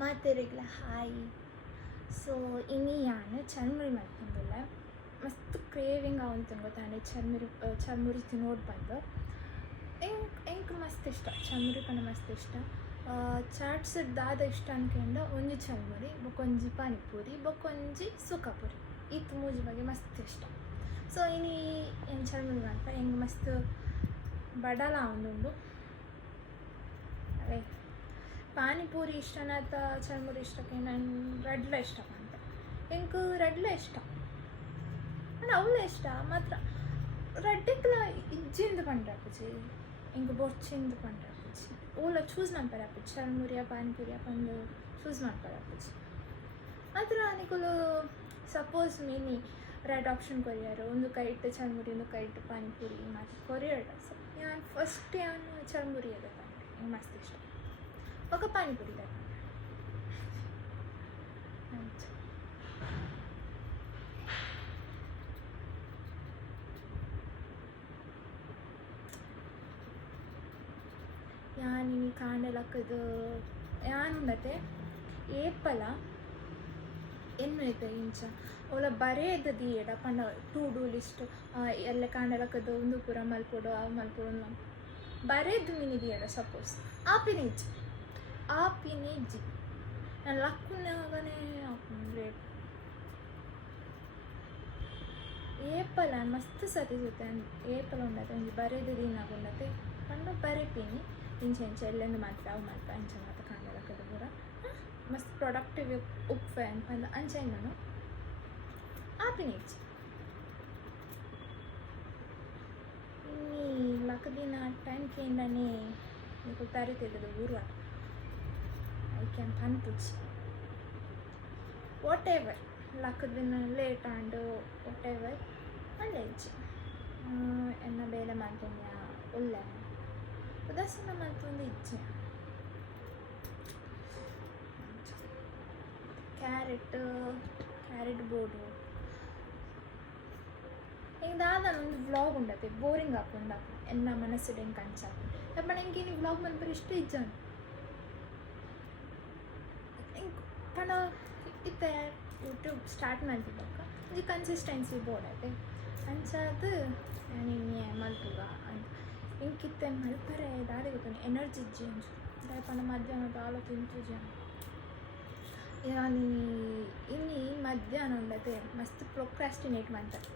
ಮಾತೆರೆಗ್ಲ hi. So ಇನ್ನು ಯಾನು ಚರ್ಮುರಿ ಮಾಡ್ಕೊಂಡಿಲ್ಲ. ಮಸ್ತ್ ಕ್ರೇವಿಂಗ್ ಆವಂತ ಗೊತ್ತಾನೆ ಚರ್ಮುರಿ ತಿನ್ನೋದು ಬಂದು ಎಂಕ್ ಮಸ್ತ್ ಇಷ್ಟ ಚರ್ಮುರಿ ಪಂಡ ಮಸ್ತ್ ಇಷ್ಟ. ಚಾಟ್ಸ್ ದಾದ ಇಷ್ಟ ಅನ್ಕೊಂಡ ಒಂಜಿ ಚರ್ಮುರಿ ಬೊಕೊಂಜಿ ಪಾನಿಪೂರಿ ಬೊಕೊಂಜಿ ಸುಖಪುರಿ ಇತ್ತು ಮೂಜಿ ಬಗ್ಗೆ ಮಸ್ತ್ ಇಷ್ಟ. ಸೊ ಇನ್ನು ಏನು ಚರ್ಮುರಿ ಮಾಡ್ಪ ಹೆಂಗೆ ಮಸ್ತ್ ಬಡಲ ಅವನುಂಡು ಅವೇ ಪಾನಿಪೂರಿ ಇಷ್ಟನಾತ ಚರ್ಮುರಿ ಇಷ್ಟಕ್ಕೆ ನಾನು ರಡ್ಲ ಇಷ್ಟ ಅಂತ ಎಂಕ್ ರಡ್ಲ ಇಷ್ಟ ನಾನು ಅವಳ ಇಷ್ಟ ಮಾತ್ರ ರಡ್ಡಿಕ್ಲ ಇಜ್ಜಿಂದು ಪಂಡ್ರಪ್ಪುಜಿ ಎಂಕ್ ಬೊರ್ಚಿಂದು ಪಂಡ್ರಪ್ಪುಜಿ ಓಲ ಚೂಸ್ ಮಾಡ್ಪಾರಪ್ಪುಜಿ ಚರ್ಮುರಿಯ ಪಾನಿಪೂರಿಯ ಪಂದು ಚೂಸ್ ಮಾಡ್ಪಾರಪ್ಪುಜಿ ಮಾತ್ರ ನಿಕುಲು suppose many red option courier ಒಂದು ಕೈಟ್ ಚರ್ಮುರಿ ಒಂದು ಕೈಟ್ ಪಾನಿಪೂರಿ ಮತ್ತು ಕೊರಿಯರ್ ಸೊ ನಾನು ಫಸ್ಟ್ ನಾನು ಚರ್ಮುರಿ ಅದ ನಂಗೆ ಮಸ್ತ್ ಇಷ್ಟ ఒక పానీపూరి ಯಾನಿ ಕಾಂಡಲಕ್ಕದು ಯಾನುಂಡತೆ ಏಪಲ ಎನ್ನೈತೆ ಇಂಚ ಅವಳ ಬರೆಯದ ದಿಯಡ ಪಂಡ ಟೂ ಡೂ ಲಿಸ್ಟ್ ಎಲ್ಲ ಕಾಂಡಲಕ್ಕದು ಒಂದು ಪೂರ ಮಲ್ಪೊಡು ಆ ಮಲ್ಪೊಡು ಬರೆಯದು ಮಿನಿ ದಿಯಡ ಸಪೋಸ್ ಆ ಪಿನೇಜಿ ನಾನು ಲಕ್ಕುನಾಗನೇ ರೇಟ್ ಏಪಲ್ ಮಸ್ತ್ ಸತಿ ಜೊತೆ ಏಪಲ್ ಉಂಡತೆ ಒಂಜಿ ಬರೆದು ದಿನಾಗ ಉಂಡತೆ ಪಂಡ ಬರೆ ಪಿನಿ ಇಂಚೆ ಎಲ್ಲೆಂದು ಮಾತ್ರ ಅವು ಮಾತ್ರ ಅಂಚೆ ಮಾತ್ರ ಕಾಂಡಲಕ್ಕದ ಪೂರ ಮಸ್ತ್ ಪ್ರೊಡಕ್ಟಿವ್ ಉಪ್ಪೆ ಅನ್ಪಂದ ಅಂಚೆ ನಾನು ಆ ಪಿನೇಜಿ ಇನ್ನಿ ಲಕ್ಕದಿನ ಟೈಮ್ಗೆ ಏನನೇ ನೀವು ತರಿತಿದ್ದದು ಊರು I can panpuchi whatever lakadina late and whatever knowledge enna bele mantanya ulla udasana mantundu icche carrot board ಇಂದಾದ ಒಂದು ವ್ಲಾಗ್ ಉಂಡತೆ ಬೋರಿಂಗ್ ಹಾಕೊಂಡ ಎನ್ನ ಮನಸ್ಸಿಡೆ ಕಂಚ ಅಪ್ಪ ನಂಗೆ ಈ ವ್ಲಾಗ್ ಮಲ್ಪರ ಇಷ್ಟ ಇಜ್ಜಾನು ಪಣ ಇತ್ತೆ ಯೂಟ್ಯೂಬ್ ಸ್ಟಾರ್ಟ್ ಮಾಡ್ತಿದ್ದಕ್ಕ ಇದು ಕನ್ಸಿಸ್ಟೆನ್ಸಿ ಬೋರ್ಡ್ ಐತೆ ಅಂಚಾದ ನಿನ್ನೆ ಮಲ್ಪುಗ ಅಂತ ಇಂಕಿತ್ತೆ ಮಲ್ಪರೆ ದಾರಿ ಗೊತ್ತಾನೆ ಎನರ್ಜಿ ಜೇಂಜ್ ದಾಯ ಪಣ ಮಧ್ಯಾಹ್ನ ದಾಲ ತಿಂತುಜ ಯಾನಿ ಇನ್ನಿ ಮಧ್ಯಾಹ್ನ ಉಂಡತೆ ಮಸ್ತ್ ಪ್ರೊಕ್ರಾಸ್ಟಿನೇಟ್ ಮಾಡ್ತಾರೆ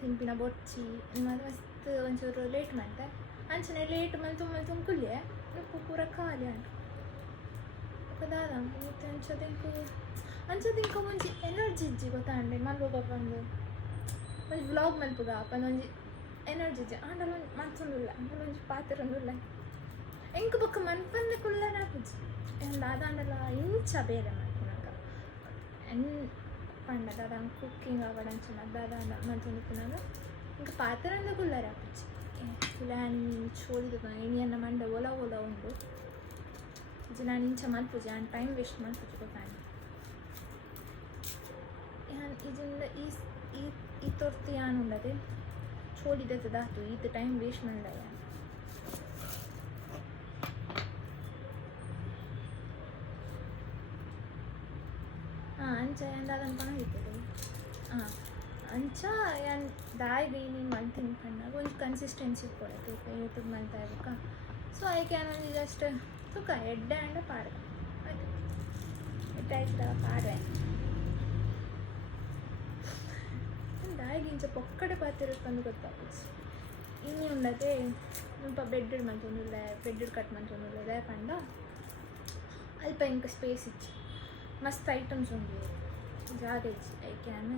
ತಿಂಪಿನ ಬೊಚ್ಚಿ ಮತ್ತು ಮಸ್ತ್ ಒಂಚೂರು ಲೇಟ್ ಮಾಡ್ತಾರೆ ಅಂಚನೆ ಲೇಟ್ ಮಲ್ತು ಕುಲ್ಲೆ ಪೂರ ಖಾಲಿ ಅಂಟ ದಾದ ಮತ್ತು ಅಂಚದಿಂಕು ಮುಂಚೆ ಎನರ್ಜಿ ಇಜ್ಜಿ ಗೊತ್ತಾಂಡೆ ಮಲ್ಪಗ ಬಂದು ಒಂಜಿ ವ್ಲಾಗ್ ಮಲ್ಪುಗ ಪಂದು ಒಂಜಿ ಎನರ್ಜಿ ಇಜ್ಜಿ ಆಂಡಲ ಒಂದು ಮನ್ಸೊಂದುಲ್ಲ ಆಂಡಲ ಒಂಜಿ ಪಾತ್ರ ಒಂದುಲ್ಲ ಎಂಕ್ ಬೊಕ್ಕ ಮನ್ಪಂದೆ ಕುಲ್ಲರ ಆಪುಜಿ ದಾದಾಂಡಲ ಇಂಚ ಬೇರೆ ಮಲ್ಪುನಾಗ ಪಂಡ ದಾದ ಕುಕ್ಕಿಂಗ್ ಆವಡಂಚ ದಾದಾಂಡ ಮಲ್ತೊಂದುಪುನಾಗ ಇಂಕ ಪಾತ್ರಂದ ಕುಲ್ಲರ ಆಪುಜಿ ಪ್ಲಾನ್ ಚೋಳಿದ ಇಣಿಯನ್ನ ಮಂಡ ಒಲ ಉಂಡು ನಾನು ಇಂಚ ಮಲ್ಪುಜಿ ನಾನು ಟೈಮ್ ವೇಸ್ಟ್ ಮಲ್ಪುಜಿ ಗೊತ್ತಾನೆ ಇದರಿಂದ ಈ ತೊರ್ತು ಯಾನು ಉಂಡದೆ ಚೋಳಿದದ್ದು ದಾತು ಇದು ಟೈಮ್ ವೇಸ್ಟ್ ಮಂಡ ಅಂಚ ಎಂದಾದನ್ನು ಪಣಗಿರ್ತದೆ ಅಂಚ ಏನು ದಾಯಿ ಬೇನಿ ಮಲ್ತೀನಿ ಪಂಡಾಗ ಒಂದು ಕನ್ಸಿಸ್ಟೆನ್ಸಿ ಕೊಡತ್ತೆ ಯೂಟ್ಯೂಬ್ ಮಲ್ತಾ ಇರ್ಬೇಕ ಸೊ ಐ ಕ್ಯಾನ್ ಒಂದು ಜಸ್ಟ್ ತುಕ ಎಡ್ಡೆ ಅಂಡ ಪಾಡ್ದೆ ಆಯ್ತು ಎಡ್ಡಾಯ್ತದ ಪಾಡ್ವೆ ದಾಯಿಗಿಂಚ ಪೊಕ್ಕಡೆ ಪಾತಿರಕ್ಕಂದು ಗೊತ್ತಾಗ್ತದೆ ಇನ್ನಿ ಉಂಡತೆ ಸ್ವಲ್ಪ ಬೆಡ್ ಮಂತೊಂದುಲ್ಲ ಬೆಡ್ ಕಟ್ ಮಂತೊಂದುಲ್ಲ ದೇ ಪಂಡ ಅಲ್ಪ ಇಂಕ ಸ್ಪೇಸ್ ಇಚ್ಚಿ ಮಸ್ತ್ ಐಟಮ್ಸ್ ಉಂಡು ಜಾಗ ಇಚ್ಚಿ ಐ ಕ್ಯಾನ್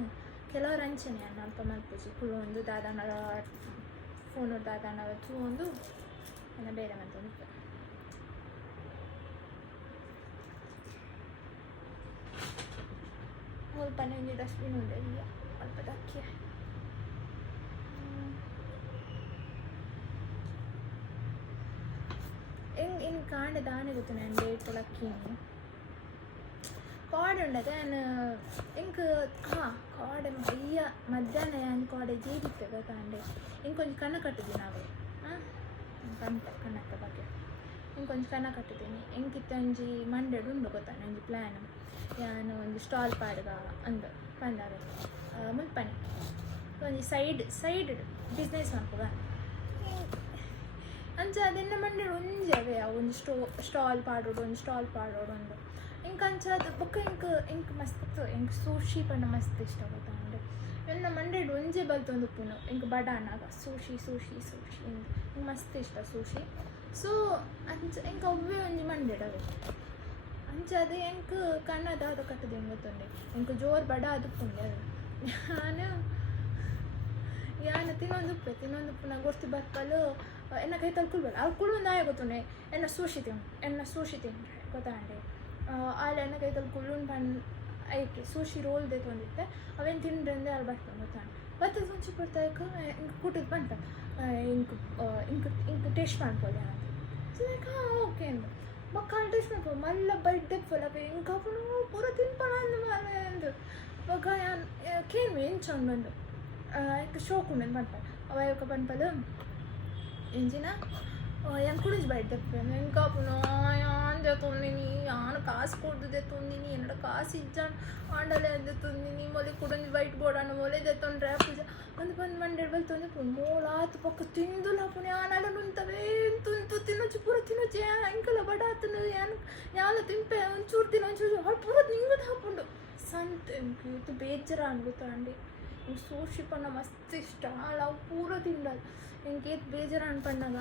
ಕೆಲವರು ಅಂಚನೆ ಅನ್ನ ಅಲ್ಪ ಮಲ್ಪುಜಿ ಕುಳೊಂದು ದಾದಾನ ಫೋನು ದಾದಾನ ತೂವೊಂದು ಅನ್ನ ಬೇರೆ ಮಂತೊಂದು ಸ್ವಲ್ಪ ನಂಗೆ ಡಸ್ಟ್ಬಿನ್ ಉಂಡೆ ಇಲ್ಲ ಸ್ವಲ್ಪ ದಕ್ಕಿ ಇನ್ನು ಕಾಂಡೆ ದಾನೆ ಗೊತ್ತು ನಾನು ಡೇಟ್ ಲಕ್ಕೀನಿ ಕಾಡ್ ಉಂಡದೆ ನಾನು ಇಂಕ ಕಾಡೆ ಅಯ್ಯ ಮಧ್ಯಾಹ್ನ ನಾನು ಕಾಡೆ ಜೇಡಿತ್ತೆ ಕಾಂಡೆ ಇಂಕೊಂಚು ಕಣ್ಣ ಕಟ್ಟಿದ್ವಿ ನಾವು ಕಣ್ಣಕ್ಕ ಬಗ್ಗೆ ಇಂಕೊಂಚ ಕನ ಕಟ್ಟಿದ್ದೀನಿ ಎಂಕಿತ್ತ ಒಂಜಿ ಮಂಡೆಡು ಉಂಡು ಗೊತ್ತಾನೆ ಒಂಜಿ ಪ್ಲ್ಯಾನ್ ಯಾನು ಒಂದು ಸ್ಟಾಲ್ ಪಾಡ್ಗ ಅಂದ ಪಂದಾರೆ ಮುಲ್ಪನೆ ಒಂಜಿ ಸೈಡ್ ಬಿಸ್ನೆಸ್ ಮಾಡ್ಕೋಗ ಅಂಚ ಅದೆನ್ನ ಮಂಡೆಡು ಒಂಜಿ ಅವೇ ಒಂದು ಸ್ಟಾಲ್ ಪಾಡೋಡು ಒಂದು ಇಂಕ ಅಂಚ ಅದು ಬೊಕ್ಕ ಇಂಕ್ ಮಸ್ತ್ ಇಂಕ್ ಸೂಶಿ ಪಂಡ ಮಸ್ತ್ ಇಷ್ಟ ಗೊತ್ತಾಂಡೆ ಎನ್ನ ಮಂಡೆಡು ಒಂಜೆ ಬಲ್ತೊಂದು ಉಪ್ಪುನು ಇಂಕ್ ಬಡಾನಾಗ ಸೂಶಿ ಇಂಕ್ ಮಸ್ತ್ ಇಷ್ಟ ಸೂಶಿ ಸೊ ಅಂಚ ಇಂಕ ಒವ್ವೇ ಒಂಜಿ ಮಂಡೆಡವೆ ಅಂಚ ಅದು ಎಂಕ್ ಕಣ್ಣದ ಅದು ಕಟ್ಟದೆ ಗೊತ್ತುಂಡೆ ಇಂಕ್ ಜೋರ್ ಬಡ ಅದುಪ್ಪುಂಡೆ ಅದು ಯಾನು ತಿನ್ನೊಂದುಪ್ಪುನ ಗೊರ್ತಿ ಬರ್ಪಲು ಎನ್ನ ಕೈ ತಲ್ಕೊಳ್ಬೇಡ ಅವ್ರು ಕುಳು ನಾಯ ಗೊತ್ತುಂಡೆ ಎನ್ನ ಸೂಶಿ ತಿಂಡ್ರೆ ಗೊತ್ತಾಂಡೆ ಅಲ್ಲಿ ಎನ್ನ ಕೈ ತಲ್ಕೊಳ್ಳು ಐಕೆ ಸೂಶಿ ರೋಲ್ ತೊಂದಿತ್ತೆ ಅವೇನು ತಿಂಡ್ರೆ ಅಲ್ಲಿ ಬರ್ತಾನೆ ಗೊತ್ತಾಂಡೆ ಬರ್ತದ ಮುಂಚೆ ಬರ್ತಾಕ ಇಂಕ ಕೂಟದ ಬಂತ ಇಂಕ ಟೇಸ್ಟ್ ಮಾಡ್ಬೋದು ಅಂತ ಸೊ ಲೈಕ್ ಓಕೆ ಅಂದು ಮಕ್ಕಳು ಟೇಸ್ಟ್ ಮಾಡ್ಬೋದು ಮಲ್ಲ ಬೈಟ್ ದೆಪ್ಪಲವೆ ಇಂಕ ಪೂರ ತಿನ್ಪಣ ಅಂದು ಮಲ್ಲ ಅಂದು ಇವಾಗ ಕೇನು ಎಂಚಂಡು ಬಂದು ಇಂಕ ಶೋಕ್ ಉಂಡು ಬಂತ ಅವ యొక్క ಪನ್ಪಲು ಎಂಜಿನ yang kulis bait deppen enka puno yan jetondini yan kaas koddu detondini enada kaas ijjan andale detondini mole kudunji bait bodana mole detondre puja ಒಂದು ಮಂಡೆಡ್ ಬಲ್ ತೊಂದು ಪುನ್ ಮೋಲಾತು ಪಕ್ಕ ತಿಂದುಲ ಪುನ್ ಯಾನಲ್ಲ ನುಂತವೆ ತುಂತು ತಿನ್ನೊಚ್ಚು ಪೂರ ತಿನ್ನೊಚ್ಚು ಎಂಕಲ ಬಡ ಆತನು ಯಾನ ತಿಂಪೆ ಒಂಚೂರು ಒಂಚೂರು ಅವ್ಳು ಪೂರ ನಿಂಗದು ಹಾಕೊಂಡು ಸಂತ ಎಂಕು ಬೇಜಾರ ಅನ್ಗುತ್ತಾಂಡಿ ಇಂಗೆ ಸೂಶಿ ಪಣ್ಣ ಮಸ್ತ್ ಇಷ್ಟ ಅಲ್ಲ ಅವು ಪೂರ ತಿಂಡದು ಎಂಕೇತ್ ಬೇಜಾರ ಅನ್ಪಣ್ಣಾಗ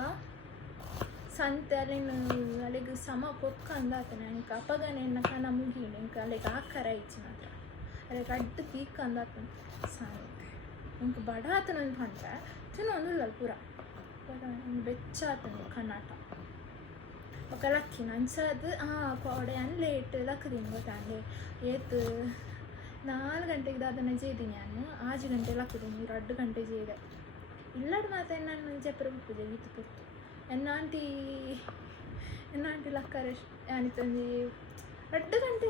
ಸಂತೆ ಅಲ್ಲಿಗೆ ಸಮ ಪೊಕ್ಕ ಅಂದಾತನೆ ಇಂಕ ಅಪಗನೆ ಕನ ಮುಗಿನೆ ಇಂಕ ಅಲ್ಲಿಗೆ ಆಕಾರ ಇಚ್ಚಿ ಮಾತ್ರ ಅಲ್ಲಿಗೆ ಅಡ್ಡ ಪೀಕ್ ಅಂದಾತನೆ ಸಂತೆ ಇಂಕ ಬಡ ಆತನ ಪಂಡ್ರೆ ತಿನ್ನೊಂದಿಲ್ಲ ಪೂರ ಬೆಚ್ಚ ಆತನ ಕರ್ನಾಟ ఒక లక్కి నంచదు కోడే అని లేట్ లక్కదిని ಗೊತ್ತಾಂಡೆ ಏತು 4 ಗಂಟೆಗೆ ದಾದನ ಜೇದಿನಿ ನಾನು 5 ಗಂಟೆ ಲಕ್ಕದಿನಿ 2 ಗಂಟೆ ಜೇದೆ ಇಲ್ಲಡ್ ಮಾತೆ ನಾನು ಜೆಪ್ಪರ ಪೂಜೆ ಗೀತು ಪುರ್ತು ಎನ್ನಾಂಟಿ ಲಕ್ಕರೆ ಯಾನಿತ್ತೊಂದು 2 ಗಂಟೆ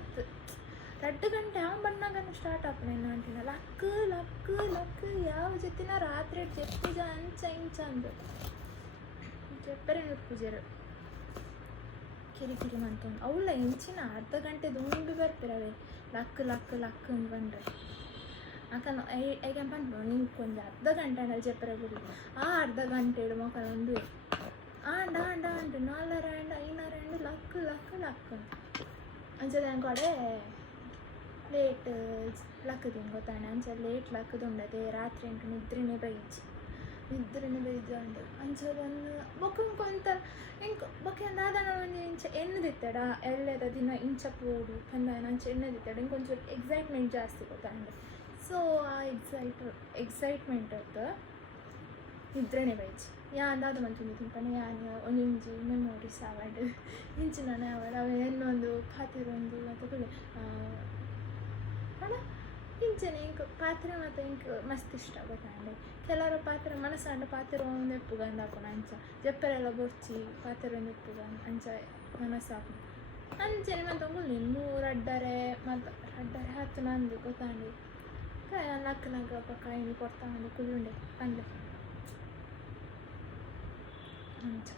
ಎತ್ತು 2 ಗಂಟೆ ಯಾವ ಬಣ್ಣಗನ್ನು ಸ್ಟಾರ್ಟ್ ಆಪನ ಎನ್ನಾಂಟಿನ ಲಕ್ ಯಾವ ಜೊತಿನ ರಾತ್ರಿ ಜೆಪ್ಪುಜ ಅಂಚ ಇಂಚ ಅಂದು ಜೆಪ್ಪರೆ ಪೂಜೆರು ಕಿರಿಕಿರಿ ಮಂತೊಂದು ಅವಳ ಇಂಚಿನ ಅರ್ಧ ಗಂಟೆ ದುಂಬಿ ಬರ್ತಿರವೆ ಲಕ್ ಅಂದು ಬಂದ್ರೆ ಅಕನ ಹೇಗೆ ಬಂದು ನಿಂಗೆ ಕೊಂಚ ಅರ್ಧ ಗಂಟೆ ಅಲ್ಲಿ ಜೆಪ್ಪರೆ ಬಿಡಿ ಆ ಅರ್ಧ ಗಂಟೆ ಇಡು ಮಕ್ಕಳು ಒಂದು ಆಂಡ 4 5 ಲಕ್ ಅಂಚದ ಕಡೆ ಲೇಟ್ ಲಕ್ಕದಿನ ಗೊತ್ತಾಂಡೆ ಅಂಚ ಲೇಟ್ ಲಕ್ಕದುಂಡದೆ ರಾತ್ರಿ ಅಂಟು ನಿದ್ರೆನೇ ಬೈಜ್ ಅಂಡು ಅಂಚದೊಂದು ಬೊಕ್ಕ ಇಂಕ ಬೊಕ್ಕ ದಾದನ ಒಂದು ಇಂಚ ಎನ್ನದಿತ್ತಡ ಎಲ್ಲದ ದಿನ ಇಂಚ ಪೋಡು ಪಂದಾಯನ ಅಂಚ ಎನ್ನದಿತ್ತಡ ಇಂಕೊಂಚೂರು ಎಕ್ಸೈಟ್ಮೆಂಟ್ ಜಾಸ್ತಿ ಗೊತ್ತಾಂಡೆ ಸೊ ಆ ಎಕ್ಸೈಟ್ಮೆಂಟ್ ಅದು ನಿದ್ರೆನೇ ಬೈಜ್ ಯಾನ್ ದಾದ ಮಂಚುಂದು ತಿಂಪನೆ ಯಾನ್ ಒಂಜೊಂಜಿ ಮೆಮೊರೀಸ್ ಆವಡ್ ಇಂಚಿನ ಆವಡ್ ಅವ ಇನ್ನೊಂದು ಪಾತಿರೊಂದು ಮತ್ತು ಕುಳಿ ಅಡ ಇಂಚನೆ ಇಂಕ ಪಾತ್ರೆ ಮತ್ತು ಇಂಕ ಮಸ್ತ್ ಇಷ್ಟ ಗೊತ್ತಾಂಡೆ ಕೆಲವರ ಪಾತ್ರೆ ಮನಸ್ಸಾಂಡ ಪಾತ್ರೆ ಒಂದು ಎಪ್ಪುಗಂದು ಹಾಕೋಣ ಅಂಚ ಜಪ್ಪರೆಲ್ಲ ಬೊರ್ಚಿ ಪಾತ್ರೆ ಒಂದು ಎಪ್ಪುಗಂದು ಅಂಚ ಮನಸ್ಸು ಹಾಕೋಣ ಅಂಚನೆ ಮತ್ತು ನೀನು ರಡ್ಡರೆ ಹತ್ತು ನಂದು ಗೊತ್ತಾಂಡೆ ನಕ್ಕ ಪಕ್ಕ ಇನ್ನು ಕೊಡ್ತಾ ಒಂದು ಕುಳ್ಳುಂಡೆ ಪಂಡ್ಲೆ ಅಂಚ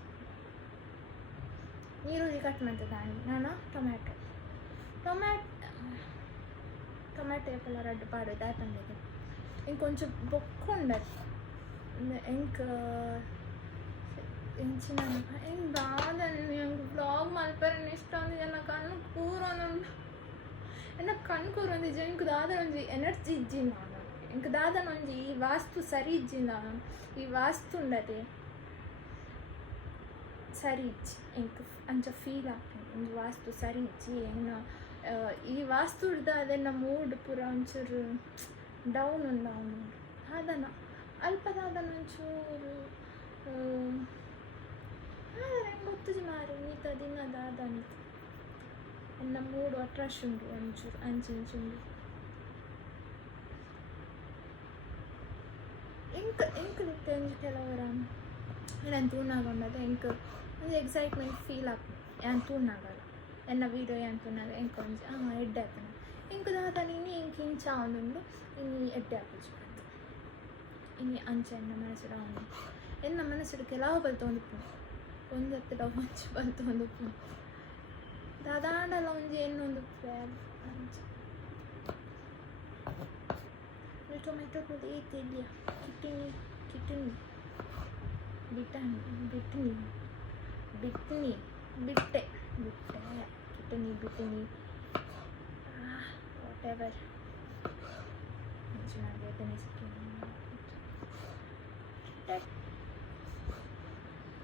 ಈರುಳ್ಳಿ ಕಟ್ ಮಾಡ್ತದೆ ನಾನು ಟೊಮ್ಯಾಟೊ ಎಲ್ಲ ರಡ್ಡು ಪಾಡೋದು ಆಯ್ತಂಡಿದೆ ಇಂಕೊಂಚೂರು ಬೊಕ್ಕೊಂಡದು ಎಂಚಿನ ಹೆಂಗೆ ದಾದನ್ ಹೆಂಗೆ ಬ್ಲಾಗ್ ಮಲ್ಪರೆ ಇಷ್ಟ ಒಂದು ಜನ ಕಣ್ಣು ಕೂರೊಂದುಂಡು ಎನ್ನ ಕಣ್ಣು ಕೂರೊಂದಿಜ್ಜಿ ಇಂಕ ದಾದನ ಒಂಜಿ ಎನರ್ಜಿ ಇಜ್ಜಿಂದ ಇಂಕ ದಾದನ ಒಂಜಿ ಈ ವಾಸ್ತು ಸರಿ ಇಜ್ಜಿಂದ ಈ ವಾಸ್ತು ಉಂಡದೆ ಸರಿ ಇಜ್ಜಿ ಇಂಕ ಅಂಚ ಫೀಲ್ ಆಗ್ತದೆ ಒಂದು ವಾಸ್ತು ಸರಿ ಇಜ್ಜಿ ಎನ್ನ ಈ ವಾಸ್ತು ಹಿಡ್ದ ಅದನ್ನ ಮೂಡ್ ಪೂರ ಒಂಚೂರು ಡೌನ್ ಉಂಡು ಆದನ ಅಲ್ಪದಾದನ ಒಂಚೂರು ಆದರೆ ಗೊತ್ತುಜಿ ಮಾರಿ ನೀತ ದಿನದ ಆದಂತ ಎನ್ನ ಮೂಡು ಅಟ್ರಾಶ್ ಉಂಡು ಒಂಚೂರು ಅಂಚಿಂಚುಂಡು ಇಂಕಲಿತ್ತೆ ಒಂಜಿ ಕೆಲವರ ನಾನು ತೂನಾಗೊಂಡದೆ ಒಂದು ಎಕ್ಸೈಟ್ಮೆಂಟ್ ಫೀಲ್ ಆಗ್ತದೆ ಯಾನ್ ತೂನಾಗಲ್ಲ ಎನ್ನ ವೀಡಿಯೋ ಯಾನ್ ತೂನಾಗ ಒಂಜಿ ಎಡ್ಡೆ ಹಾಕೋಣ ಇಂಕ ದಾದನ ಇಂಚ ಒಂದುಂಡು ಇನ್ನಿ ಎಡ್ಡೆ ಹಾಕೋಚು ಇನ್ನಿ ಅಂಚ ಎನ್ನ ಮನಸ್ಸಿಡ ಎನ್ನ ಮನಸ್ಸಿಡು ಕೆಲವು ಬಲ್ ತೊಂದಿಪ್ಪು ಒಂದು ಹತ್ತಿರ ಒಂಚು ಬಂತು ಒಂದು ದಾದಾಂಡಲ ಒಂಜಿ ಇನ್ನೊಂದು ಟೊಮೆಟೊ ಪುಡಿ ತಿದ್ಯ ಕಿಟ್ಟಿನಿ ಕಿಟ್ಟಿನಿ ಬಿಟ್ಟನಿ ಬಿಟ್ಟಿನಿ ಬಿಟ್ಟಿನಿ ಬಿಟ್ಟೆ ಬಿಟ್ಟೆ ಕಿಟ್ಟಿನಿ ಬಿಟ್ಟಿನಿ ವಾಟ್ ಎವರ್ ಚೆನ್ನಾಗೈತೆ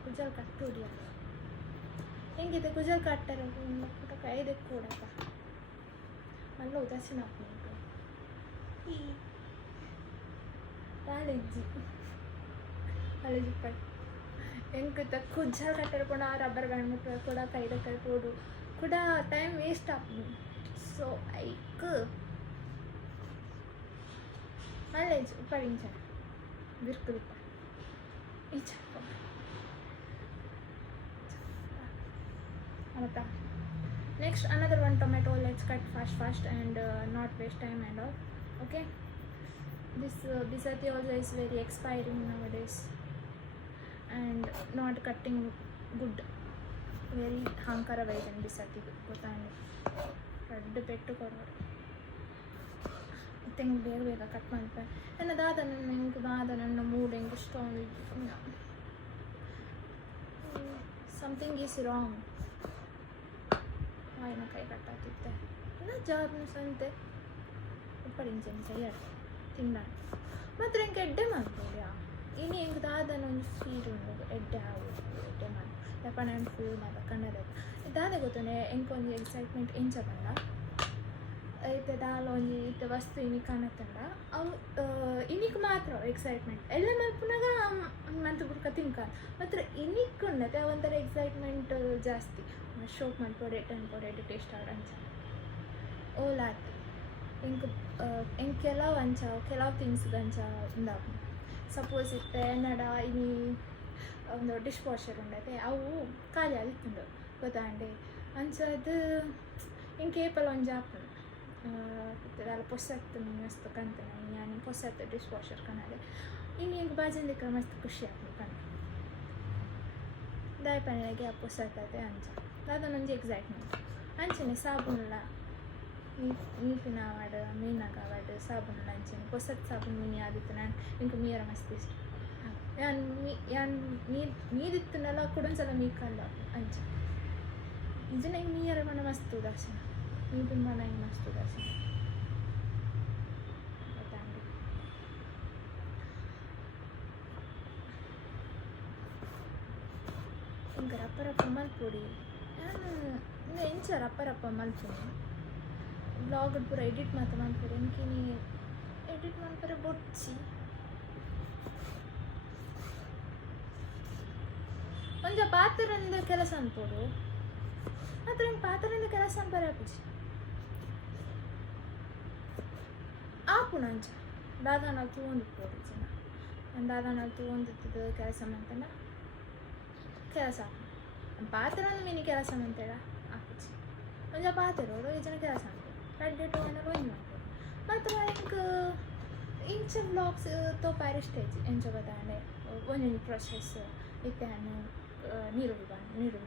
ಗುಜಲ್ ಕಟ್ಟುಡಿಯ ಹೆಂಗಿದೆ ಗುಜಲ್ ಕಟ್ಟರೆ ಪುಟ ಕೈದಕ್ಕೆ ಕೂಡಪ್ಪ ಅಲ್ಲ ಉದಾಸೀನ ಹಾಕ್ಬೇಕು ಈ ಕಾಲೇಜಿ ಪೈ ಹೆಂಗೆ ಕುಜ್ಜಲ್ ಕಟ್ಟರೆ ಕೂಡ ರಬ್ಬರ್ ಬ್ಯಾಂಡ್ ಮುಟ್ಟ ಕೂಡ ಕೈದಕ್ಕೆ ಕೂಡು ಕೂಡ ಟೈಮ್ ವೇಸ್ಟ್ ಆಗ್ತದೆ ಸೊ ಐಕ್ ಕಾಲೇಜ್ ಉಪ್ಪರಿಂಚ ಬಿರ್ಕು ಈಚ Avata. Next, another one tomato. Let's cut fast and not waste time and all. Okay. This bisati also is very expiring nowadays and not cutting good. Very hankara vaiden bisati gotani. Red pettu koru. Think ಬೇಗ cut ಮಾಡ್ತಾರೆ ನನ್ನ ದಾದನ mood ಹೆಂಗೆ strong something is wrong ఆయన కై కట్టాతితే నా జాబ్ను సంతే ಉಪ್ಪಡಿಂಚೆಂಚ ಎರಡು ತಿಂಗಳು ಮಾತ್ರ ಹೆಂಗೆ ಎಡ್ಡೆ ಮಾಡ್ಬೋದ್ಯಾ ಇನ್ನು ಹೆಂಗೆ ದಾದನ ಒಂದು ಫೀಲ್ ಉಂಡು ಎಡ್ಡೆ ಎಡ್ಡೆ ಮಾಡಿ ಯಪ್ಪ ನಾನು ಫುಲ್ ಮಾಡ ಕನ್ನಡ ದಾದ ಗೊತ್ತನೆ ಹೆಂಗೆ ಒಂದು ಎಕ್ಸೈಟ್ಮೆಂಟ್ ಎಂಚ ಬಂದ ಐತೆ ದಾಲ ಒಂಜಿ ಇತ್ತೆ ವಸ್ತು ಇನಿಕ್ ಕಾಣತ್ತಂಡ ಅವು ಇನಿಕ್ ಮಾತ್ರ ಎಕ್ಸೈಟ್ಮೆಂಟ್ ಎಲ್ಲ ಮಲ್ಪುನಾಗ ಮಂತು ಬುಡ್ಕ ತಿನ್ಕ ಮಾತ್ರ ಇನಿಕ್ ಉಂಡತೆ ಒಂಥರ ಎಕ್ಸೈಟ್ಮೆಂಟ್ ಜಾಸ್ತಿ ಶೋಕ್ ಮಾಡ್ಕೊಡೆ ಟೇಸ್ಟ್ ಆಡಂಚ ಓಲಾತ್ ಹೆಂಗೆ ಕೆಲವು ಥಿಂಗ್ಸ್ಗಂಚ ಉಂದಾಪು ಸಪೋಸ್ ಇತ್ತೆ ನಡ ಇನಿ ಒಂದು ಡಿಶ್ ವಾಷರ್ ಉಂಡತೆ ಅವು ಖಾಲಿ ಆಗಿತ್ತುಂಡು ಗೊತ್ತಾಂಡೆ ಅಂಚದು ಹಿಂಗೆ ಕೇಪಲ್ ಒಂದು ಆಪುಂಡು दाल पोसत मस्त कंते यानी पोसत डिश वॉशर कनाले इन एक बाजन दिक्क मस्त खुशी आपली कण दाय पाण्यागे आ पोसत ते अंचा दादा म्हणजे एक्साइटमेंट अंचने साबुनला ನೀರಿನ ಆವಾಡು ಮೀನಾಗ ಆವಾಡು ಸಾಬೂನು ಅಂಚನೆ ಹೊಸದು ಸಾಬೂನು ಮೀನು ಯಾವ್ದಿತ್ತು ನಾನು ಇಂಕ ಮೀರ ಮಸ್ತ್ ಇಷ್ಟ ಯಾನ್ ನೀರಿತ್ತನಲ್ಲ ಕುಡೊಂದ್ಸಲ ಮೀಕಲ್ಲ ಅಂಚ ಇದು ನಂಗೆ ನೀರ ಮನ ಮಸ್ತ್ ಉದಾಸೀನ ನೀರಿನ ಮನ ಹಿಂಗೆ ಮಸ್ತ್ ಉದಾಸೀನ ಗೊತ್ತಾಂಡಿ ಹಿಂಗೆ ರಪ್ಪ ರಪ್ಪ ಮಲ್ಪೊಡಿ ನಾನು ಎಂಚ ರಪ್ಪ ರಪ್ಪ ಮಲ್ಪೊಡಿ ಬ್ಲಾಗ್ ಪೂರ ಎಡಿಟ್ ಮಾತ್ರ ಮಾಡ್ತಾರೆ ಎಂಕಿನಿ ಎಡಿಟ್ ಮಾಡ್ತಾರೆ ಬೊಚ್ಚಿ ಒಂಜ ಪಾತ್ರದ ಕೆಲಸ ಅನ್ಪೋಡು ಮಾತ್ರ ಹಿಂಗೆ ಪಾತ್ರದ ಕೆಲಸ ಅನ್ಪರೆ ಆಪುಜಿ ಆಪುಣ ಅಂಚ ದಾದಾನ ತೂಂದಿಪ್ಪೋಡು ಜನ ನಾನು ದಾದಾನ ತೂಂದಿತ್ತದು ಕೆಲಸ ಮಾಡ್ತಾನ ಕೆಲಸ ಆಪು ಪಾತ್ರ ಮೀನಿ ಕೆಲಸ ಮಾಡ್ತಾಳ ಆಪುಜಿ ಒಂಜ ಪಾತ್ರೋಡು ಈ ಜನ ಕೆಲಸ ರೆಡ್ಡಿಟ್ಟು ಏನಾರು ಒಂದು ಮಾಡ್ಬೋದು ಮಾತ್ರ ಹಿಂಗೆ ಇಂಚ ಬ್ಲಾಗ್ಸ್ ತೋಪಾರ ಸ್ಟೇಜ್ ಎಂಚ ಗೊತ್ತಾಂಡೆ ಒಂದೊಂದು ಪ್ರೊಸೆಸ್ ಇತ್ತೆಹಣ್ಣು ನೀರು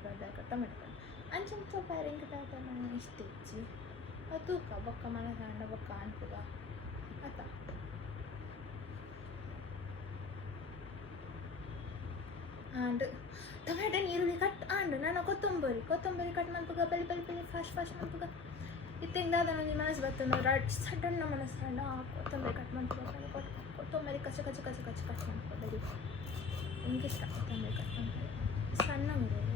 ಬಂದಾಗ ಟೊಮೆಟೊ ಅಂಚೆ ತೋಪಾರ ಹಿಂಗೆ ತಾತ ಇಷ್ಟು ಇಚ್ಚಿ ತೂಕ ಬೊಕ್ಕ ಮನ ತಾಂಡ ಬೊಕ್ಕ ಅನ್ಪುಗ ಆತ ಆಂಡ್ ಟೊಮೆಟೊ ನೀರುಳ್ಳಿ ಕಟ್ ಆಂಡು ನಾನು ಕೊತ್ತಂಬರಿ ಕಟ್ ಮಾಡ್ಪುಗ ಪಲ್ಲಿ ಫಾಸ್ಟ್ ಮಾಡ್ಪುಗ ಇತ್ತಿಂಗ್ ದಾದ ನನಗೆ ಮನಸ್ಸು ಬರ್ತದೆ ರಡ್ ಸಡನ್ನ ಮನಸ್ಸು ಸಣ್ಣ ಕೊತ್ತಂಬರಿ ಕಟ್ ಮಾಡ್ಕೊಂಡು ಕೊತ್ತಂಬರಿ ಕಚ್ಚ ಮಾಡ್ಕೊಬೇಡಿ ಹಿಂಗೆ ಇಷ್ಟ ಕೊತ್ತಂಬರಿ ಕಟ್ ಮಾಡ್ಕೊಂಡು ಸಣ್ಣ ಮುರಿಯೋದು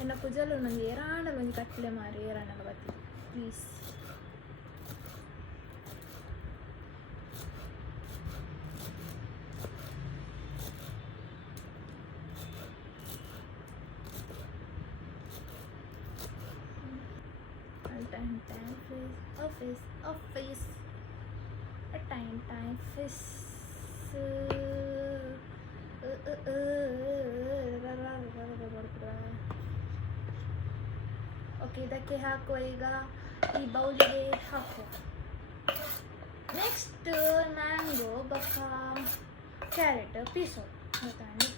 ಎನ್ನ ಪೂಜಲು ನನಗೆ ಏರಾಂಡಲು ಒಂದು ಕಟ್ಲೆ ಮಾರಿ ಏರಾಂಡಲು ಬರ್ತೀವಿ please office a time fish okay ಇದಕ್ಕೆ ಹಾಕುವ ಈಗ ಈ ಬೌಲಿಗೆ ಹಾಕುವ ನೆಕ್ಸ್ಟ್ ಮ್ಯಾಂಗೋ ಬೊಕ್ಕ ಕ್ಯಾರೆಟ್ ಪೀಸು ಗೊತ್ತಾಂಡು